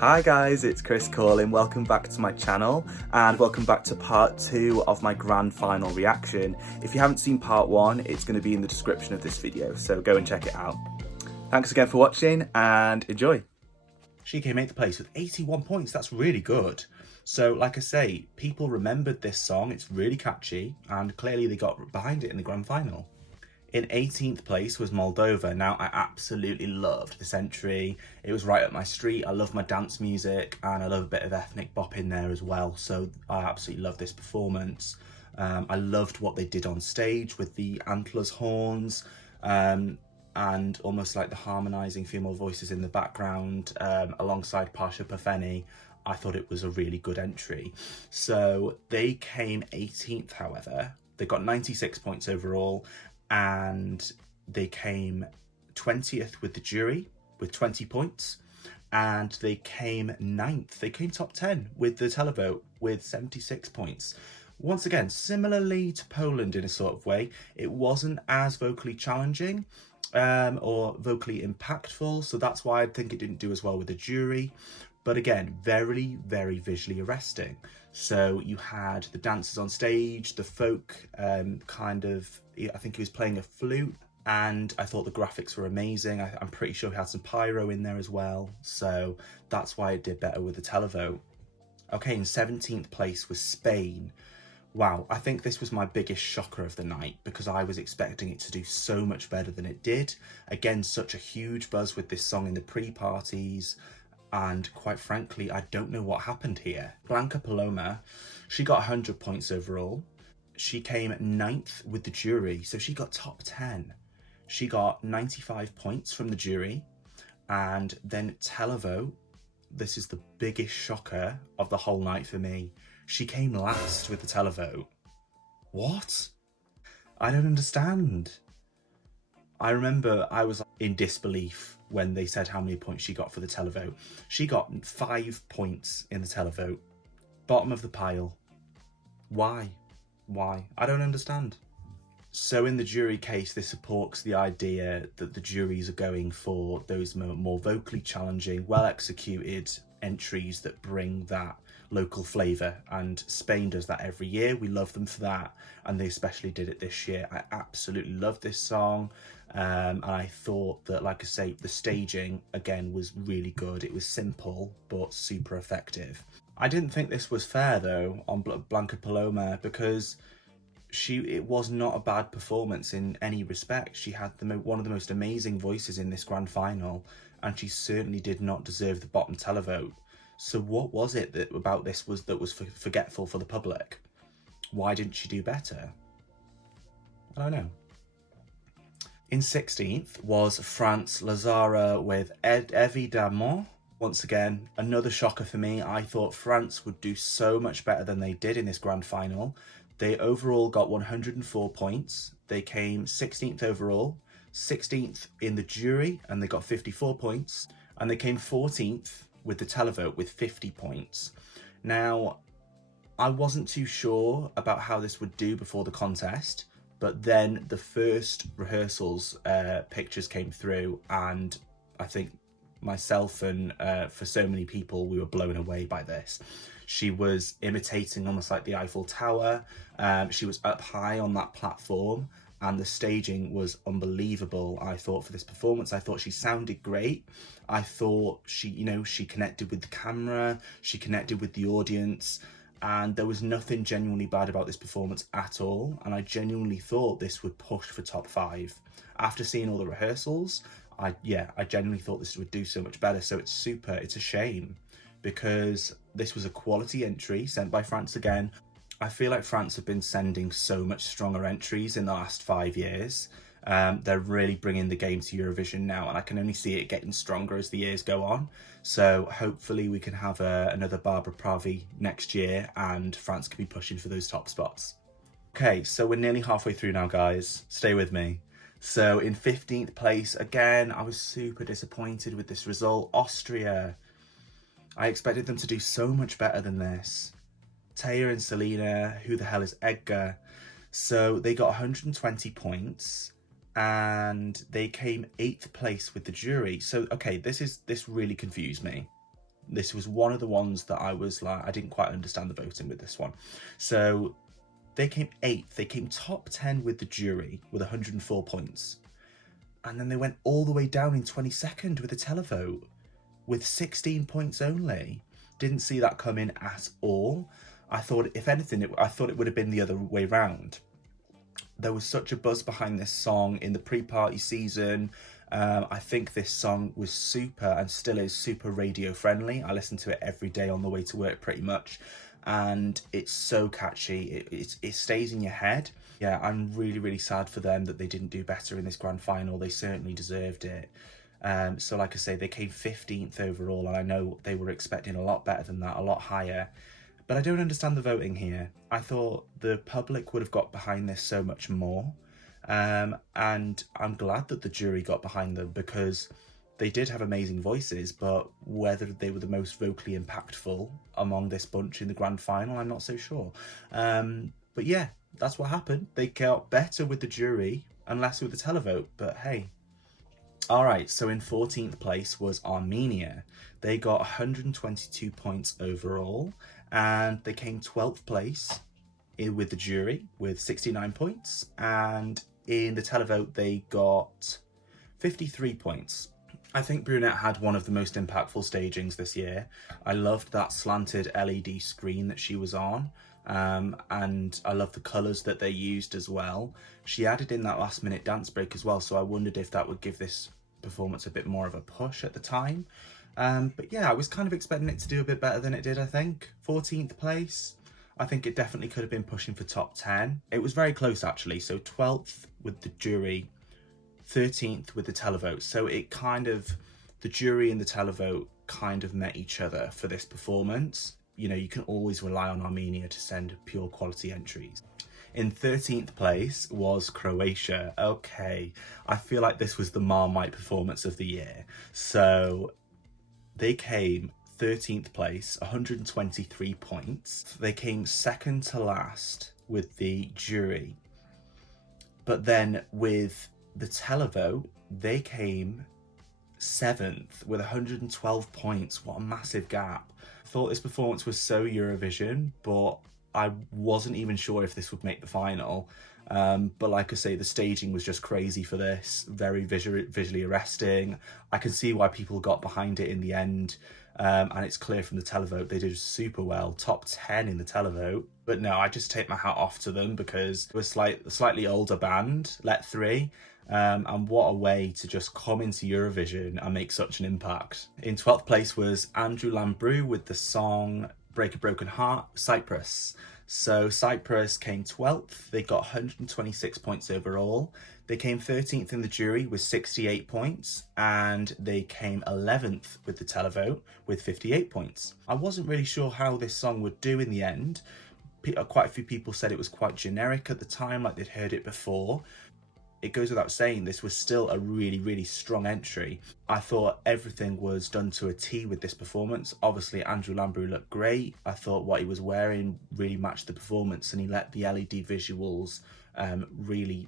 Hi guys, it's Chris calling. Welcome back to my channel and welcome back to part 2 of my grand final reaction. If you haven't seen part 1, it's going to be in the description of this video, so go and check it out. Thanks again for watching and enjoy. She came 8th place with 81 points. That's really good. So like I say, people remembered this song. It's really catchy and clearly they got behind it in the grand final. In 18th place was Moldova. Now, I absolutely loved this entry. It was right up my street. I love my dance music and I love a bit of ethnic bop in there as well. So I absolutely love this performance. I loved what they did on stage with the antlers, horns, and almost like the harmonising female voices in the background alongside Pasha Pafeni. I thought it was a really good entry. So they came 18th, however. They got 96 points overall. And they came 20th with the jury with 20 points, and they came 9th. They came top 10 with the televote with 76 points. Once again, similarly to Poland in a sort of way, it wasn't as vocally challenging or vocally impactful, so that's why I think it didn't do as well with the jury. But again, very, very visually arresting. So you had the dancers on stage, the folk I think he was playing a flute, and I thought the graphics were amazing. I'm pretty sure he had some pyro in there as well. So that's why it did better with the televote. Okay, in 17th place was Spain. Wow, I think this was my biggest shocker of the night because I was expecting it to do so much better than it did. Again, such a huge buzz with this song in the pre-parties. And quite frankly, I don't know what happened here. Blanca Paloma, she got 100 points overall. She came 9th with the jury, so she got top 10. She got 95 points from the jury. And then televote, this is the biggest shocker of the whole night for me. She came last with the televote. What? I don't understand. I remember I was in disbelief when they said how many points she got for the televote. She got 5 points in the televote. Bottom of the pile. Why? Why? I don't understand. So in the jury case, this supports the idea that the juries are going for those more vocally challenging, well-executed entries that bring that local flavour, and Spain does that every year. We love them for that, and they especially did it this year. I absolutely love this song, and I thought that, like I say, the staging again was really good. It was simple but super effective. I didn't think this was fair though on Blanca Paloma because it was not a bad performance in any respect. She had one of the most amazing voices in this grand final, and she certainly did not deserve the bottom televote. So what was it about this that was forgetful for the public? Why didn't she do better? I don't know. In 16th was France Lazara with Évidemment. Once again, another shocker for me. I thought France would do so much better than they did in this grand final. They overall got 104 points. They came 16th overall, 16th in the jury, and they got 54 points. And they came 14th with the televote with 50 points. Now, I wasn't too sure about how this would do before the contest, but then the first rehearsals pictures came through, and I think myself and for so many people, we were blown away by this. She was imitating almost like the Eiffel Tower. She was up high on that platform, and the staging was unbelievable, I thought, for this performance. I thought she sounded great. I thought she connected with the camera, she connected with the audience, and there was nothing genuinely bad about this performance at all. And I genuinely thought this would push for top 5. After seeing all the rehearsals, I genuinely thought this would do so much better. So it's a shame, because this was a quality entry sent by France again. I feel like France have been sending so much stronger entries in the last 5 years. They're really bringing the game to Eurovision now, and I can only see it getting stronger as the years go on. So hopefully we can have another Barbara Pravi next year, and France can be pushing for those top spots. Okay, so we're nearly halfway through now, guys. Stay with me. So in 15th place, again, I was super disappointed with this result. Austria. I expected them to do so much better than this. Taya and Selena, who the hell is Edgar? So they got 120 points and they came 8th place with the jury. So, okay, this really confused me. This was one of the ones that I was like, I didn't quite understand the voting with this one. So they came 8th. They came top 10 with the jury with 104 points. And then they went all the way down in 22nd with the televote with 16 points only. Didn't see that come in at all. I thought, if anything, I thought it would have been the other way round. There was such a buzz behind this song in the pre-party season. I think this song was super, and still is super radio friendly. I listen to it every day on the way to work pretty much. And it's so catchy. It stays in your head. Yeah, I'm really, really sad for them that they didn't do better in this grand final. They certainly deserved it. So like I say, they came 15th overall, and I know they were expecting a lot better than that, a lot higher. But I don't understand the voting here. I thought the public would have got behind this so much more. And I'm glad that the jury got behind them, because they did have amazing voices, but whether they were the most vocally impactful among this bunch in the grand final, I'm not so sure. But yeah, that's what happened. They got better with the jury and less with the televote, but hey. All right, so in 14th place was Armenia. They got 122 points overall, and they came 12th place with the jury with 69 points, and in the televote they got 53 points. I think Brunette had one of the most impactful stagings this year. I loved that slanted LED screen that she was on, and I love the colours that they used as well. She added in that last minute dance break as well, so I wondered if that would give this performance a bit more of a push at the time. But yeah, I was kind of expecting it to do a bit better than it did, I think. 14th place. I think it definitely could have been pushing for top 10. It was very close actually, so 12th with the jury, 13th with the televote. So it kind of, the jury and the televote kind of met each other for this performance. You know, you can always rely on Armenia to send pure quality entries. In 13th place was Croatia. Okay, I feel like this was the Marmite performance of the year. So they came 13th place, 123 points. They came second to last with the jury. But then with the televote, they came 7th with 112 points. What a massive gap. I thought this performance was so Eurovision, but I wasn't even sure if this would make the final. But like I say, the staging was just crazy for this, very visually arresting. I can see why people got behind it in the end. And it's clear from the televote, they did super well, top 10 in the televote. But no, I just take my hat off to them, because it was a slightly older band, Let 3. And what a way to just come into Eurovision and make such an impact. In 12th place was Andrew Lambrou with the song Break a Broken Heart, Cyprus. So Cyprus came 12th, they got 126 points overall. They came 13th in the jury with 68 points, and they came 11th with the televote with 58 points. I wasn't really sure how this song would do in the end. Quite a few people said it was quite generic at the time, like they'd heard it before. It goes without saying, this was still a really, really strong entry. I thought everything was done to a T with this performance. Obviously, Andrew Lambrou looked great. I thought what he was wearing really matched the performance, and he let the LED visuals really,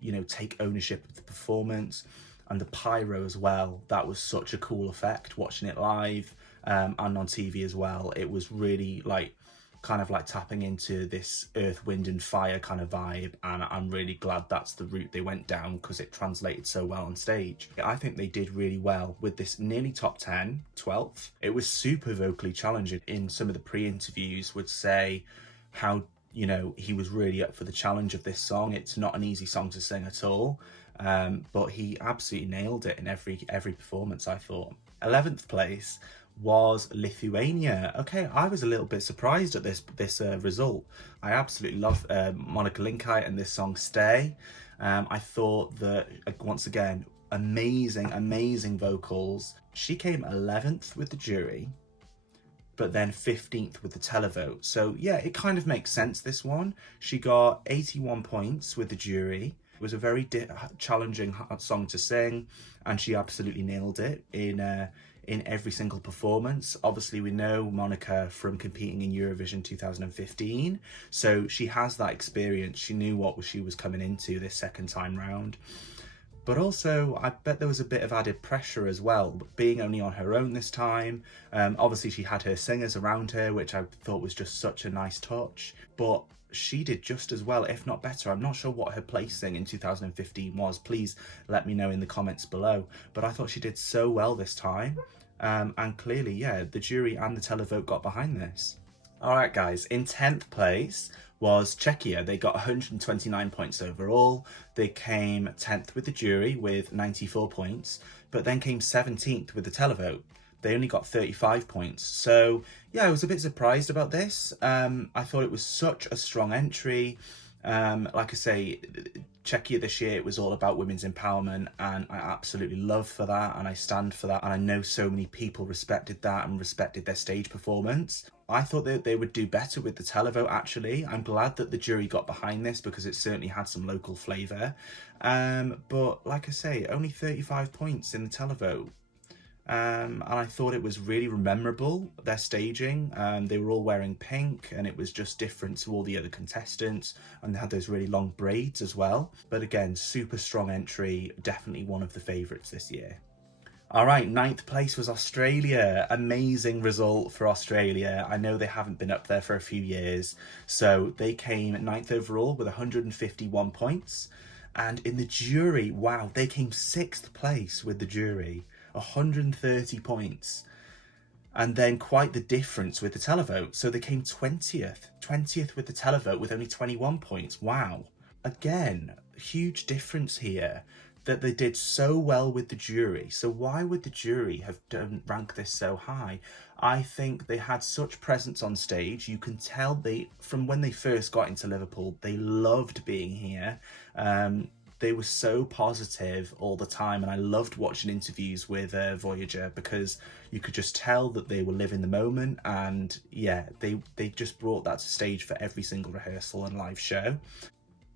you know, take ownership of the performance. And the pyro as well, that was such a cool effect, watching it live and on TV as well. It was really kind of like tapping into this earth, wind and fire kind of vibe, and I'm really glad that's the route they went down, because it translated so well on stage. I think they did really well with this nearly top 10, 12th. It was super vocally challenging. In some of the pre-interviews would say how, you know, he was really up for the challenge of this song. It's not an easy song to sing at all, but he absolutely nailed it in every performance, I thought. 11th place was Lithuania. Okay, I was a little bit surprised at this result. I absolutely love Monica Linkite and this song Stay. I thought that, once again, amazing vocals. She came 11th with the jury, but then 15th with the televote. So yeah, it kind of makes sense, this one. She got 81 points with the jury. It was a very challenging song to sing, and she absolutely nailed it in every single performance. Obviously, we know Monica from competing in Eurovision 2015, so she has that experience. She knew what she was coming into this second time round. But also, I bet there was a bit of added pressure as well, being only on her own this time. Obviously, she had her singers around her, which I thought was just such a nice touch. But she did just as well, if not better. I'm not sure what her placing in 2015 was. Please let me know in the comments below. But I thought she did so well this time. And clearly, yeah, the jury and the televote got behind this. All right, guys, in 10th place was Czechia. They got 129 points overall. They came 10th with the jury with 94 points, but then came 17th with the televote. They only got 35 points. So yeah, I was a bit surprised about this. I thought it was such a strong entry. Like I say, Czechia this year, it was all about women's empowerment, and I absolutely love for that, and I stand for that, and I know so many people respected that and respected their stage performance. I thought that they would do better with the televote, actually. I'm glad that the jury got behind this because it certainly had some local flavour. But like I say, only 35 points in the televote. And I thought it was really memorable, their staging. They were all wearing pink, and it was just different to all the other contestants, and they had those really long braids as well. But again, super strong entry, definitely one of the favourites this year. All right, 9th place was Australia. Amazing result for Australia. I know they haven't been up there for a few years. So they came 9th overall with 151 points. And in the jury, wow, they came 6th place with the jury, 130 points. And then quite the difference with the televote. So they came 20th with the televote with only 21 points. Wow. Again, huge difference here, that they did so well with the jury. So why would the jury have ranked this so high? I think they had such presence on stage. You can tell from when they first got into Liverpool, they loved being here. They were so positive all the time, and I loved watching interviews with Voyager because you could just tell that they were living the moment, and yeah, they just brought that to stage for every single rehearsal and live show.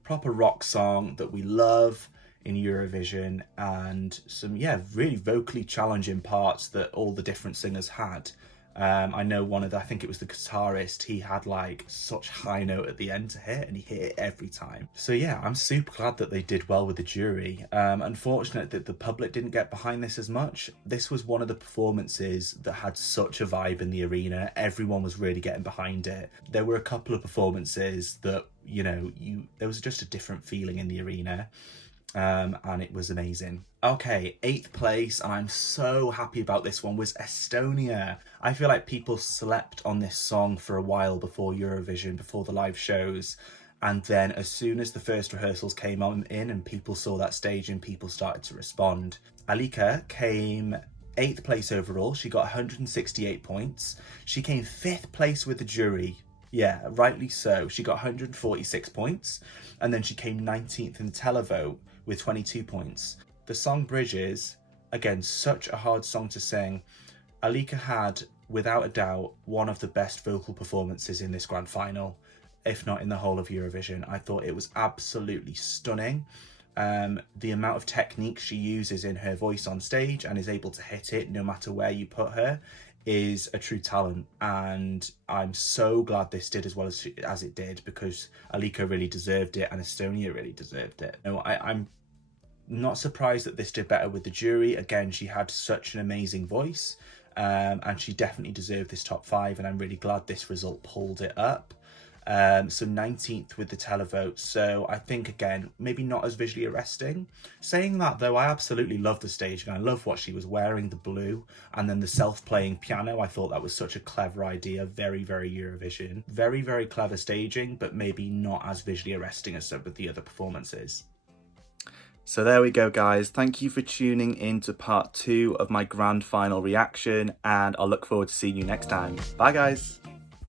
Proper rock song that we love in Eurovision, and some, yeah, really vocally challenging parts that all the different singers had. I know I think it was the guitarist, he had like such high note at the end to hit, and he hit it every time. So yeah, I'm super glad that they did well with the jury. Unfortunate that the public didn't get behind this as much. This was one of the performances that had such a vibe in the arena. Everyone was really getting behind it. There were a couple of performances that, you know, there was just a different feeling in the arena. And it was amazing. Okay, 8th place, and I'm so happy about this one, was Estonia. I feel like people slept on this song for a while before Eurovision, before the live shows, and then as soon as the first rehearsals came in and people saw that stage, and people started to respond. Alika came 8th place overall. She got 168 points. She came 5th place with the jury. Yeah, rightly so. She got 146 points, and then she came 19th in the televote with 22 points. The song Bridges, again, such a hard song to sing. Alika had, without a doubt, one of the best vocal performances in this grand final, if not in the whole of Eurovision. I thought it was absolutely stunning. The amount of technique she uses in her voice on stage and is able to hit it no matter where you put her is a true talent, and I'm so glad this did as well as it did, because Alika really deserved it and Estonia really deserved it. No, I'm not surprised that this did better with the jury. Again, she had such an amazing voice, and she definitely deserved this top 5, and I'm really glad this result pulled it up. So 19th with the televote. So I think, again, maybe not as visually arresting. Saying that though, I absolutely love the stage, and I love what she was wearing, the blue, and then the self-playing piano. I thought that was such a clever idea. Very, very Eurovision. Very, very clever staging, but maybe not as visually arresting as some of the other performances. So there we go, guys. Thank you for tuning in to part 2 of my grand final reaction, and I'll look forward to seeing you next time. Bye, guys.